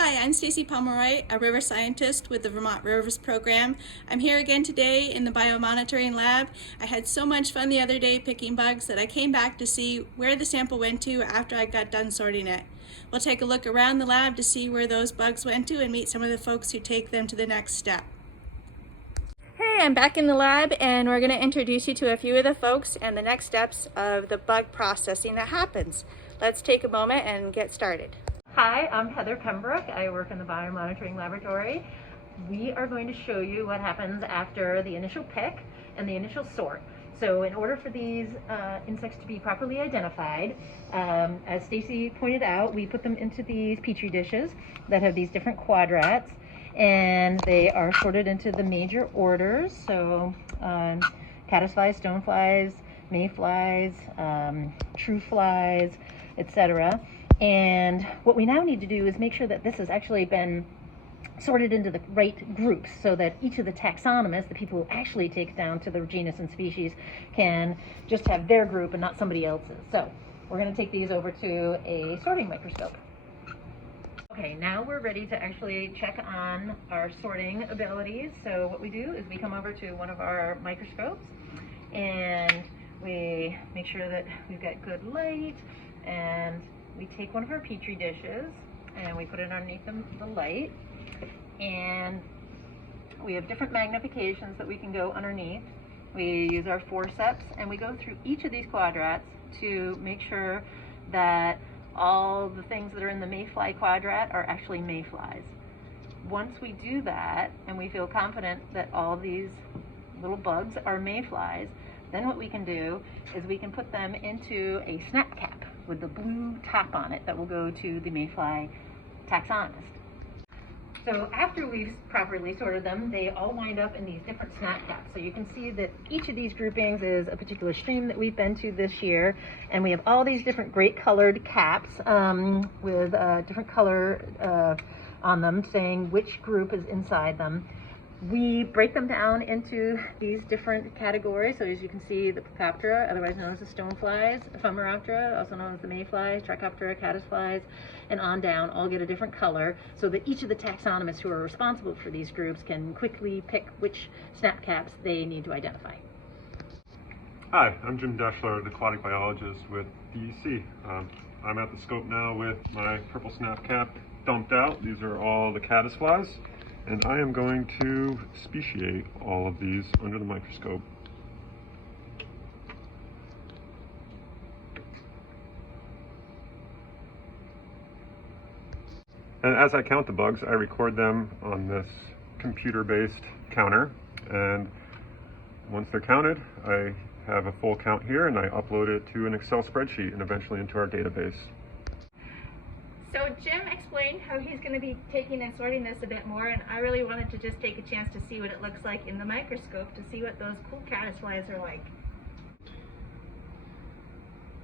Hi, I'm Staci Pomeroy, a river scientist with the Vermont Rivers Program. I'm here again today in the biomonitoring lab. I had so much fun the other day picking bugs that I came back to see where the sample went to after I got done sorting it. We'll take a look around the lab to see where those bugs went to and meet some of the folks who take them to the next step. Hey, I'm back in the lab and we're going to introduce you to a few of the folks and the next steps of the bug processing that happens. Let's take a moment and get started. Hi, I'm Heather Pembroke. I work in the biomonitoring laboratory. We are going to show you what happens after the initial pick and the initial sort. So in order for these insects to be properly identified, as Stacy pointed out, we put them into these petri dishes that have these different quadrats, and they are sorted into the major orders. So caddisflies, stoneflies, mayflies, true flies, etc. And what we now need to do is make sure that this has actually been sorted into the right groups so that each of the taxonomists, the people who actually take down to the genus and species, can just have their group and not somebody else's. So we're going to take these over to a sorting microscope. Okay, now we're ready to actually check on our sorting abilities. So what we do is we come over to one of our microscopes and we make sure that we've got good light, and we take one of our petri dishes and we put it underneath the light, and we have different magnifications that we can go underneath. We use our forceps and we go through each of these quadrats to make sure that all the things that are in the mayfly quadrat are actually mayflies. Once we do that and we feel confident that all these little bugs are mayflies, then what we can do is we can put them into a snap cap with the blue top on it that will go to the mayfly taxonomist. So after we've properly sorted them, they all wind up in these different snap caps. So you can see that each of these groupings is a particular stream that we've been to this year, and we have all these different great colored caps with different color on them saying which group is inside them. We break them down into these different categories. So as you can see, the Plecoptera, otherwise known as the stoneflies, Ephemeroptera, also known as the mayflies, Trichoptera, caddisflies, and on down, all get a different color so that each of the taxonomists who are responsible for these groups can quickly pick which snap caps they need to identify. Hi, I'm Jim Deschler, the aquatic biologist with DEC. I'm at the scope now with my purple snap cap dumped out. These are all the caddisflies, and I am going to speciate all of these under the microscope. And as I count the bugs, I record them on this computer-based counter, and once they're counted, I have a full count here and I upload it to an Excel spreadsheet and eventually into our database. So Jim explained how he's going to be taking and sorting this a bit more, and I really wanted to just take a chance to see what it looks like in the microscope to see what those cool caddisflies are like.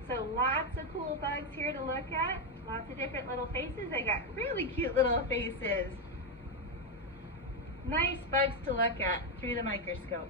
So lots of cool bugs here to look at, lots of different little faces. They got really cute little faces. Nice bugs to look at through the microscope.